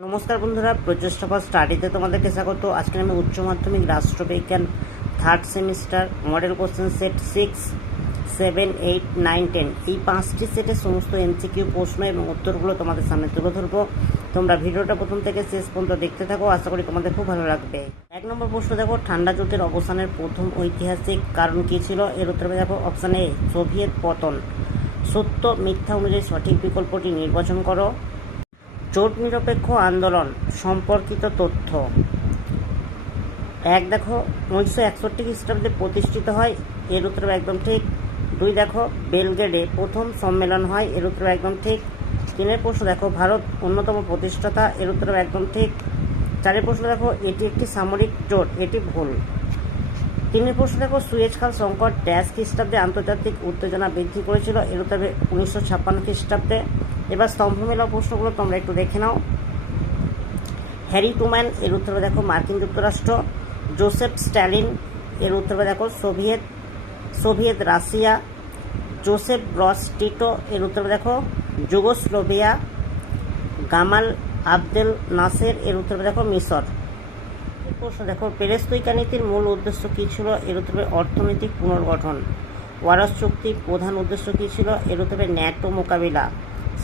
নমস্কার বন্ধুরা, প্রচেষ্টা ফর স্টাডিতে তোমাদেরকে স্বাগত। আজকে আমি উচ্চ মাধ্যমিক রাষ্ট্রবিজ্ঞান third semester model question set 6, 7, 8, 9, 10 এই 5টি সেটের সমস্ত এমসিকিউ প্রশ্ন এবং উত্তরগুলো তোমাদের সামনে তুলে ধরবো। তোমরা ভিডিওটা প্রথম থেকে শেষ পর্যন্ত দেখতে থাকো, আশা করি তোমাদের খুব ভালো লাগবে। 1 নম্বর প্রশ্ন দেখো, ঠান্ডা যুদ্ধের অবসানের প্রথম ঐতিহাসিক কারণ কী ছিল? এর উত্তরে দেখো অপশান এ সোভিয়েত পতন। সত্য মিথ্যা অনুযায়ী সঠিক বিকল্পটি নির্বাচন করো। জোট নিরপেক্ষ আন্দোলন সম্পর্কিত তথ্য। 1 দেখো 1961 খ্রিস্টাব্দে প্রতিষ্ঠিত হয়, এর উত্তর একদম ঠিক। 2 দেখো বেলগ্রেডে প্রথম সম্মেলন হয়, এর উত্তর একদম ঠিক। 3 প্রশ্ন দেখো ভারত অন্যতম প্রতিষ্ঠাতা, এর উত্তর একদম ঠিক। 4 প্রশ্ন দেখো এটি একটি সামরিক জোট, এটি ভুল। 3 প্রশ্ন দেখো সুয়েজ খাল সংকট ড্যাশ খ্রিস্টাব্দে আন্তর্জাতিক উত্তেজনা বৃদ্ধি করেছিল, এর উত্তর 1956 খ্রিস্টাব্দে। এবার স্তম্ভ মেলা প্রশ্নগুলো তোমরা একটু দেখে নাও। হ্যারি ট্রুম্যান, এর উত্তরে দেখো মার্কিন যুক্তরাষ্ট্র। জোসেফ স্ট্যালিন, এর উত্তরে দেখো Soviet Russia. Joseph Bros Tito, এর উত্তরে দেখো যুগোস্লোভিয়া। গামাল আবদেল নাসের, এর উত্তরে দেখো মিশর। প্রশ্ন দেখো পেরেস্ত্রয়িকা নীতির মূল উদ্দেশ্য কী ছিল? এর উত্তরে অর্থনৈতিক পুনর্গঠন। ওয়ারস চুক্তির প্রধান উদ্দেশ্য কী ছিল? এর উত্তরে ন্যাটো মোকাবিলা।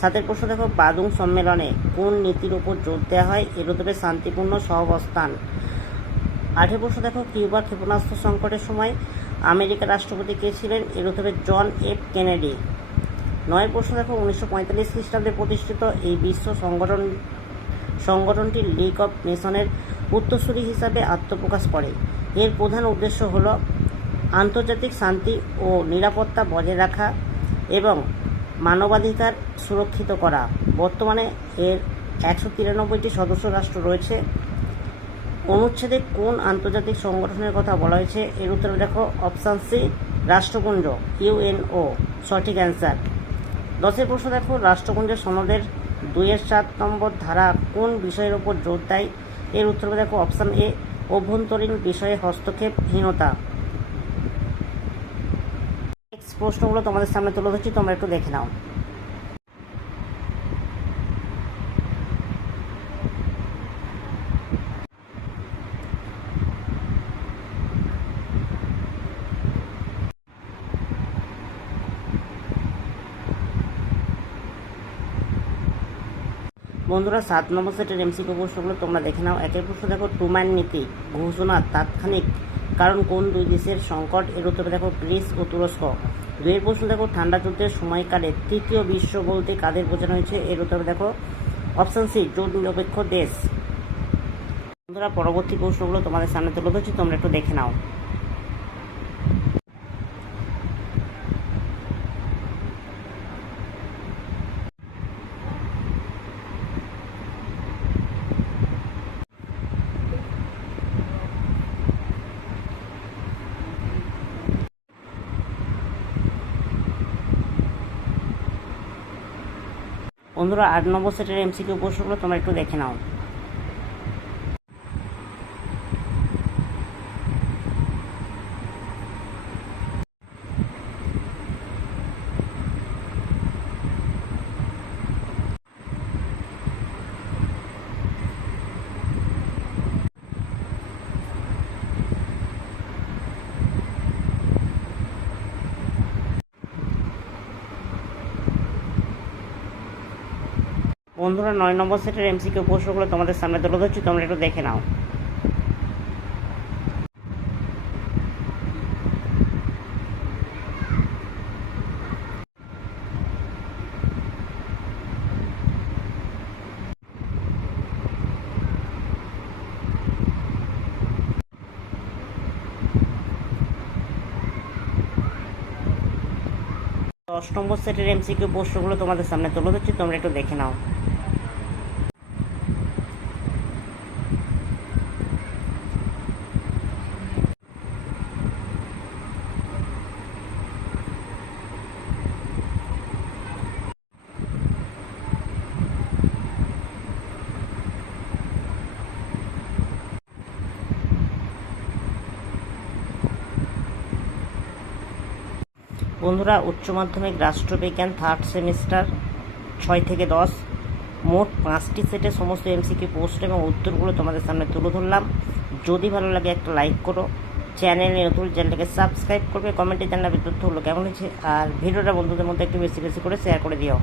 7 প্রশ্ন দেখো বাদুং সম্মেলনে কোন নীতির উপর জোর দেওয়া হয়? এর উত্তরে শান্তিপূর্ণ সহাবস্থান। 8 প্রশ্ন দেখো কিউবা ক্ষেপণাস্ত্র সংকটের সময় আমেরিকার রাষ্ট্রপতি কে ছিলেন? এর উত্তরে জন এফ কেনেডি। 9 প্রশ্ন দেখো 1945 খ্রিস্টাব্দে প্রতিষ্ঠিত এই বিশ্ব সংগঠনটি লিগ অফ নেশনের উত্তরসূরি হিসাবে আত্মপ্রকাশ করে। এর প্রধান উদ্দেশ্য হল আন্তর্জাতিক শান্তি ও নিরাপত্তা বজায় রাখা এবং মানবাধিকার সুরক্ষিত করা। বর্তমানে এর 193টি সদস্য রাষ্ট্র রয়েছে। অনুচ্ছেদে কোন আন্তর্জাতিক সংগঠনের কথা বলা হয়েছে? এর উত্তরে দেখো অপশান সি রাষ্ট্রপুঞ্জ, ইউএনও সঠিক অ্যান্সার। 10 প্রশ্ন দেখো রাষ্ট্রপুঞ্জ সনদের 2-7 নম্বর ধারা কোন বিষয়ের উপর জোর দেয়? এর উত্তরে দেখো অপশান এ অভ্যন্তরীণ বিষয়ে হস্তক্ষেপহীনতা। নেক্সট প্রশ্নগুলো তোমাদের সামনে তুলে ধরছি, তোমরা একটু দেখে নাও। বন্ধুরা 7 নম্বর সেটের এমসিকিউ প্রশ্নগুলো তোমরা দেখে নাও। 1 প্রশ্ন দেখো ট্রুম্যান নীতি ঘোষণার তাৎক্ষণিক কারণ কোন দুই দেশের সংকট? এর উত্তরে দেখো গ্রিস ও তুরস্ক। 2 প্রশ্ন দেখো ঠান্ডা যুদ্ধের সময়কালে তৃতীয় বিশ্ব বলতে কাদের বোঝানো হয়েছে? এর উত্তরে দেখো অপশান সি জোট নিরপেক্ষ দেশ। বন্ধুরা পরবর্তী প্রশ্নগুলো তোমাদের সামনে তুলে ধরছি, তোমরা একটু দেখে নাও। বন্ধুরা 8 নম্বর সেটের এমসিকিউ প্রশ্নগুলো তোমরা একটু দেখে নাও। বন্ধুরা 9 নম্বর সেটের এমসিকিউ প্রশ্নগুলো তোমাদের সামনে তুলে ধরছি, তোমরা একটু দেখে নাও। দশ নম্বর সেটের এমসিকিউ প্রশ্নগুলো তোমাদের সামনে তুলে ধরছি, তোমরা একটু দেখে নাও। বন্ধুরা উচ্চ মাধ্যমিক রাষ্ট্রবিজ্ঞান থার্ড সেমিস্টার 6 থেকে 10 মোট 5টি সেটে সমস্ত এমসিকিউ প্রশ্ন এবং উত্তরগুলো তোমাদের সামনে তুলে ধরলাম। যদি ভালো লাগে একটা লাইক করো, চ্যানেলে নতুন চ্যানেলটাকে সাবস্ক্রাইব করবে, কমেন্টে জানাবে তথ্যগুলো কেমন হয়েছে, আর ভিডিওটা বন্ধুদের মধ্যে একটু বেশি বেশি করে শেয়ার করে দিও।